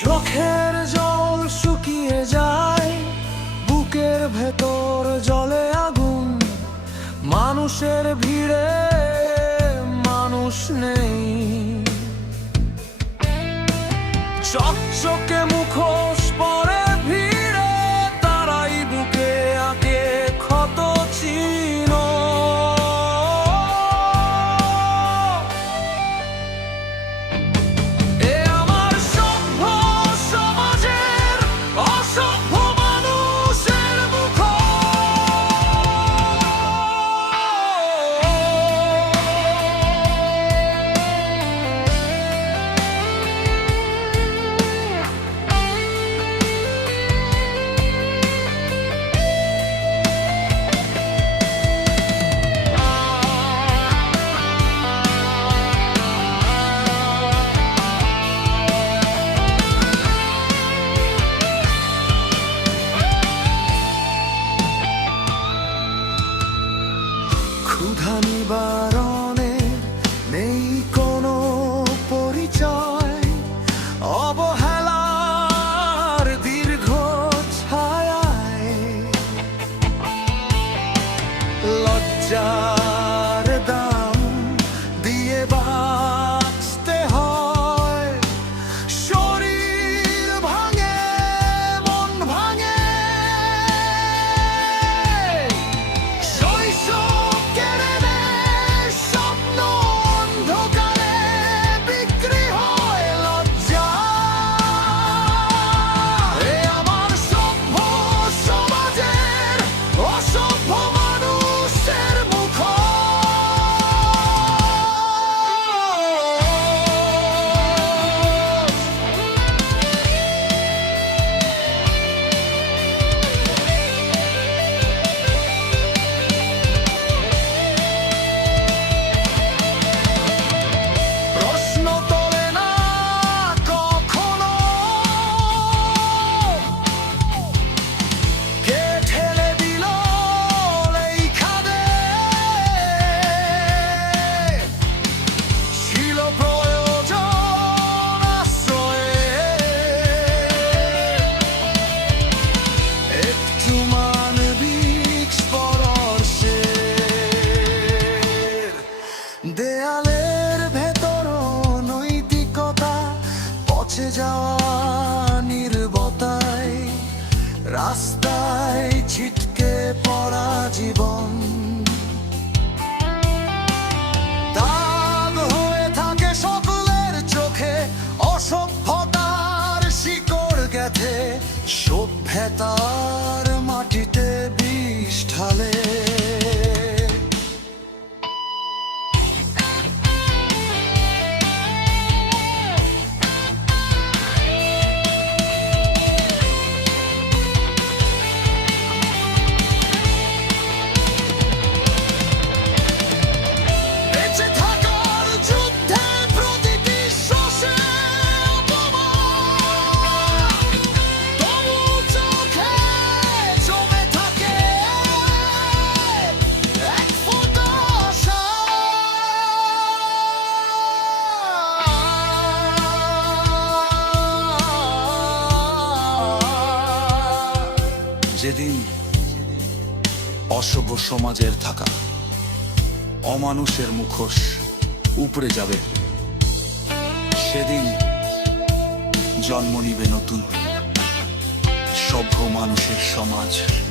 চোখের জল শুকিয়ে যায়, বুকের ভেতর জলে আগুন। মানুষের ভিড়ে মানুষ নেই। চকচকে মুখোশ পরে життя. है तार যেদিন অশুভ সমাজের থাকা, অমানুষের মুখোশ উপরে যাবে, সেদিন জন্ম নিবে নতুন সভ্য মানুষের সমাজ।